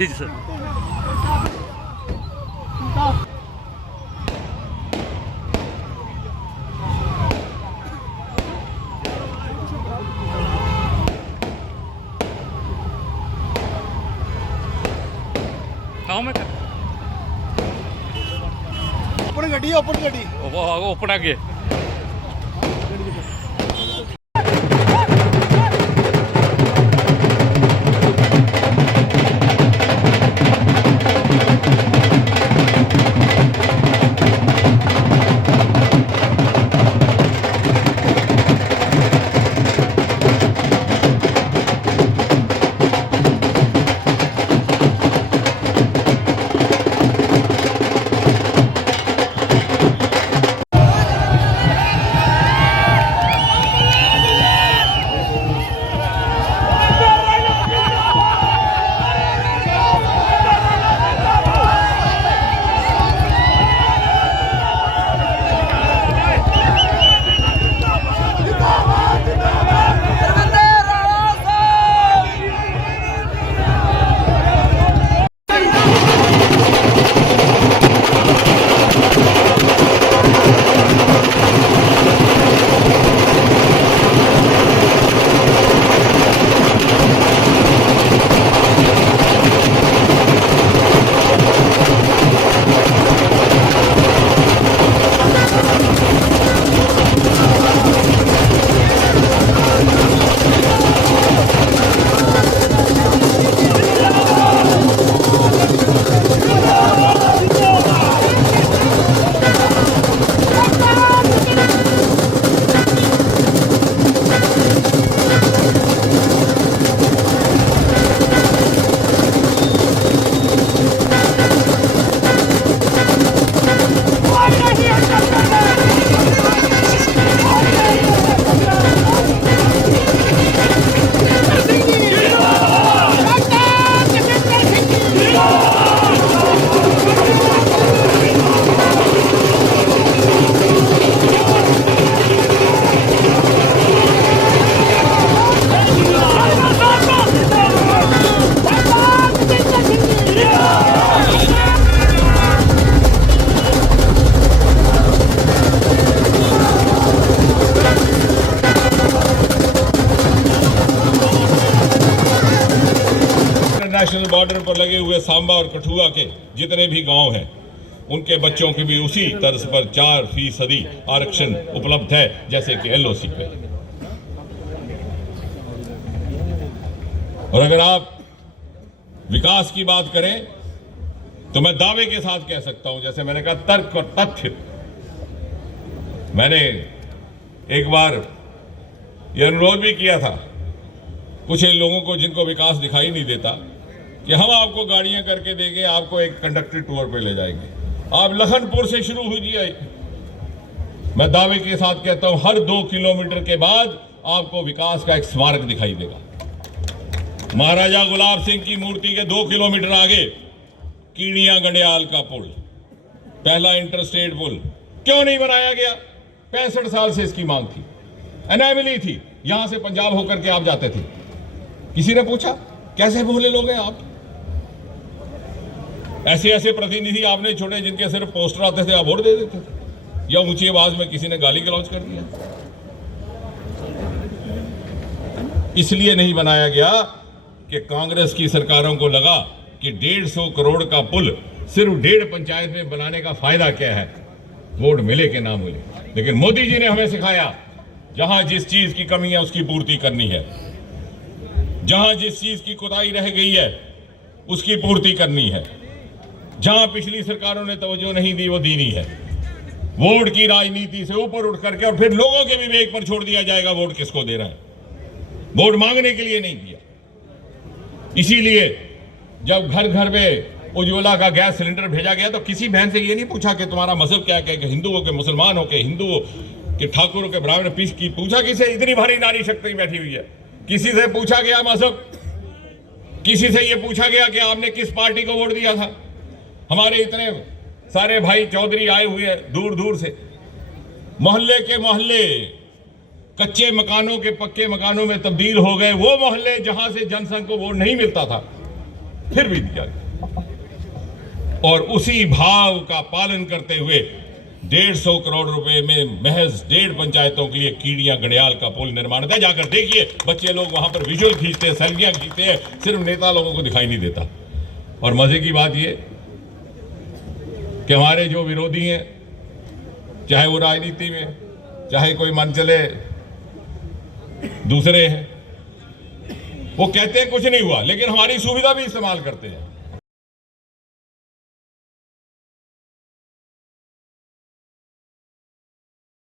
जी जी sir. में open गड्डी open आगे नेशनल बॉर्डर पर लगे हुए सांबा और कठुआ के जितने भी गांव हैं उनके बच्चों की भी उसी तर्ज पर 4% आरक्षण उपलब्ध है जैसे कि एलओसी पे। और अगर आप विकास की बात करें तो मैं दावे के साथ कह सकता हूं, जैसे मैंने कहा तर्क और तथ्य। मैंने एक बार यह अनुरोध भी किया था कुछ इन लोगों को जिनको विकास दिखाई नहीं देता कि हम आपको गाड़ियां करके देंगे, आपको एक कंडक्टर टूर पे ले जाएंगे। आप लखनपुर से शुरू हुई। मैं दावे के साथ कहता हूं हर 2 किलोमीटर के बाद आपको विकास का एक स्मारक दिखाई देगा। महाराजा गुलाब सिंह की मूर्ति के 2 किलोमीटर आगे कीड़ियां गंडियाल का पुल, पहला इंटरस्टेट पुल क्यों नहीं बनाया गया? 65 साल से इसकी मांग थी, एनेबली थी। यहां से पंजाब होकर के आप जाते थे। किसी ने पूछा कैसे भोले लोग हैं आप? ऐसे ऐसे प्रतिनिधि आपने छोड़े जिनके सिर्फ पोस्टर आते थे, आप वोट दे देते थे, या ऊंची आवाज में किसी ने गाली गलौज कर दिया। इसलिए नहीं बनाया गया कि कांग्रेस की सरकारों को लगा कि 150 करोड़ का पुल सिर्फ 1.5 पंचायत में बनाने का फायदा क्या है, वोट मिले कि ना मिले। लेकिन मोदी जी ने हमें सिखाया जहां जिस चीज की कमी है उसकी पूर्ति करनी है, जहां जिस चीज की कोताही रह गई है उसकी पूर्ति करनी है, जहां पिछली सरकारों ने तवज्जो नहीं दी वो दीनी है। वोट की राजनीति से ऊपर उठ करके और फिर लोगों के विवेक पर छोड़ दिया जाएगा वोट किसको दे रहा है। वोट मांगने के लिए नहीं दिया। इसीलिए जब घर घर में उज्ज्वला का गैस सिलेंडर भेजा गया तो किसी बहन से ये नहीं पूछा कि तुम्हारा मजहब क्या है, कि हिंदू हो के मुसलमान हो के हिंदू हो कि ठाकुर हो के ब्राह्मण, पूछा किसे? इतनी भारी नारी शक्ति बैठी हुई है। किसी से पूछा गया मजहब? किसी से ये पूछा गया कि आपने किस पार्टी को वोट दिया था? हमारे इतने सारे भाई चौधरी आए हुए हैं दूर दूर से, मोहल्ले के मोहल्ले कच्चे मकानों के पक्के मकानों में तब्दील हो गए। वो मोहल्ले जहां से जनसंघ को वोट नहीं मिलता था, फिर भी दिया गया। और उसी भाव का पालन करते हुए 150 करोड़ रुपए में महज 1.5 पंचायतों के लिए कीड़ियां गड़ियाल का पुल निर्माण था। जाकर देखिए, बच्चे लोग वहां पर विजुअल खींचते हैं, सेल्फियां खींचते हैं, सिर्फ नेता लोगों को दिखाई नहीं देता। और मजे की बात यह कि हमारे जो विरोधी हैं, चाहे वो राजनीति में, चाहे कोई मन चले दूसरे हैं, वो कहते हैं कुछ नहीं हुआ, लेकिन हमारी सुविधा भी इस्तेमाल करते हैं।